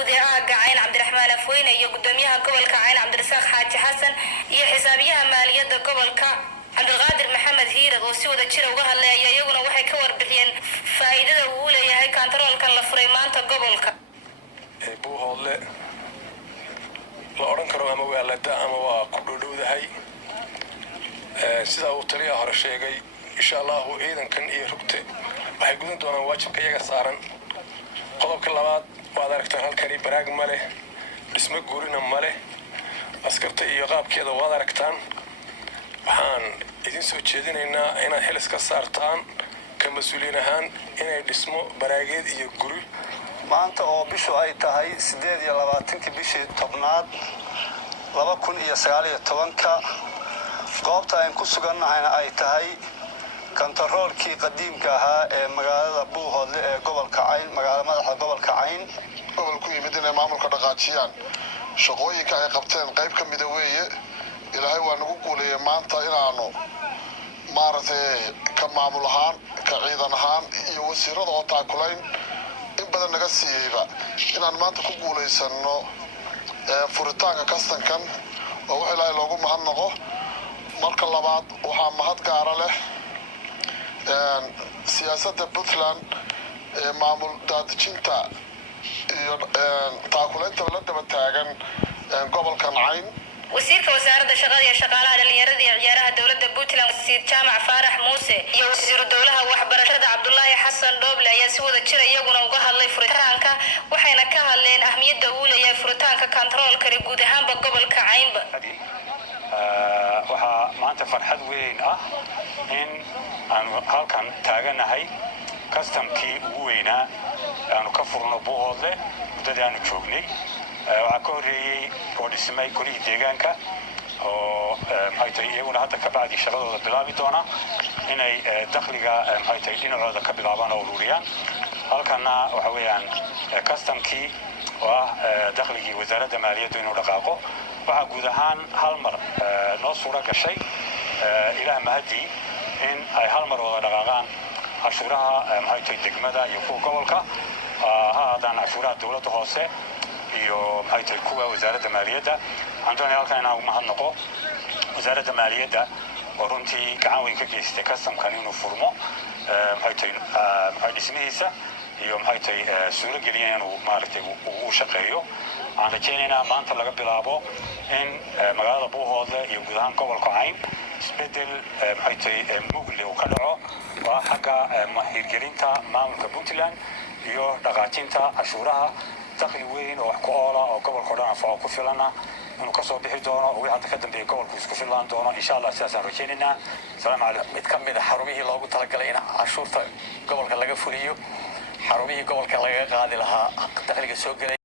gudaha Gacayn Cabdiraxmaan Afweyne iyo gudoomiyaha gobolka Cayn Cabdirasaaq Xaaji Xasan iyo xisaabiyaha maaliyadda gobolka Cabdulqaadir Maxamed Hiirad oo si wada jir uga hadlaya iyaguna waxay ka warbixiyeen faa'iidada uu leeyahay kantaroolkan la furay maanta gobolka buuhoodle la oran karo ama waa la daa ama waa ku dhowdahay sida uu taliyaha hore sheegay insha Allah ciidankan iyo rugta waxay gudan doonaan waajibka iyaga saaran qodobka labaad waad aragtaan halkani baraag ma leh dhismo guurina ma leh askarta iyo qaabkeeda waad aragtaan waxaan idin soo jeedinaynaa inaad xil iska saartaan ka mas'uuliin ahaan inay dhismo baraageed iyo guri maanta oo bishu ay tahay 28 bishii tobnaad 2019 goobta aan ku sugannahayna ay tahay kantaroolkii qadiimka ahaa ee magaalada Buuhoodle ee gobolka Cayn magaalada madaxda gobolka Cayn gobolku yimid inay maamulka dhaqaajiyaan shaqooyinka ay qabteen qayb ka mid ah weeye ilaahay waa nagu guuleeyay maanta inaanu maaragtay ka maamul ahaan ka ciidan ahaan iyo wasiirada oo taakulayn in badan naga siiyayba inaan maanta ku guuleysano furitaanka kastankan oo wax ilaahay loogu mahadnaqo marka labaad waxaa mahad gaara leh siyaasadda Puntland maamul daadjinta iyo taakulaynta la daba taagan gobolkan Cayn wasiirka wasaaradda shaqada iyo shaqaalaha dhalinyarada iyo ciyaaraha dawladda Puntland Wasiir Jaamac Faarax Muuse iyo wasiir dawlaha waxbarashada Cabdullaahi Xasan Dooble ayaa si wada jir iyaguna uga hadlay furitaanka waxayna ka hadleen ahmiyadda uu leeyahay furitaanka kantaroolka guud ahaanba gobolka Caynba waxa maanta farxad weyn ah in aanu halkan taaganahay kastamkii ugu weynaa aanu ka furno Buuhoodle muddada aanu joognay waxa ka horeeyay oo dhismay kulii deegaanka oo maxay iyaguna hadda ka bacdi shaqadooda bilaabi doona inay dakhliga maxay dhinacooda ka bilaabaan oo ururiyaan halkana waxa weeyaan kastamkii waa dakhligii wasaaradda maaliyadda inuu dhaqaaqo waxa guud ahaan hal mar noo suura gashay ilaah mahadi in ay hal mar wada dhaqaaqaan cashuuraha maxay degmada iyo kuwa gobolka haadaan cashuuraha dawladda hoose iyo maxay kuwa wasaaradda maaliyadda antoon halkan inaan ugu mahadnaqo wasaaradda maaliyadda oo runtii gacan weyn ka geystay kastamkan inuu furmo maxay dhismihiisa iyo maxay suura geliyeen inuu maaragtay uu shaqeeyo aan rajaynaynaa maanta laga bilaabo in magaalada Buuhoodle iyo guud ahaan gobolka Cayn isbedel maxay mugle uu ka dhaco waa xagga hirgelinta maamulka Puntland iyo dhaqaajinta cashuuraha dakhli weyn oo wax ku oola oo gobolka dhan afaa ku filana inuu ka soo bixi doono oo wixii hadda ka dambeeyay gobolku isku filaan doono insha Allah sidaasaan rajaynaynaa salaam calaykum mid ka mid ah xarumihii loogu talagalay in cashuurta gobolka laga fuliyo xarumihii gobolka laga qaadi lahaa dakhliga soo galay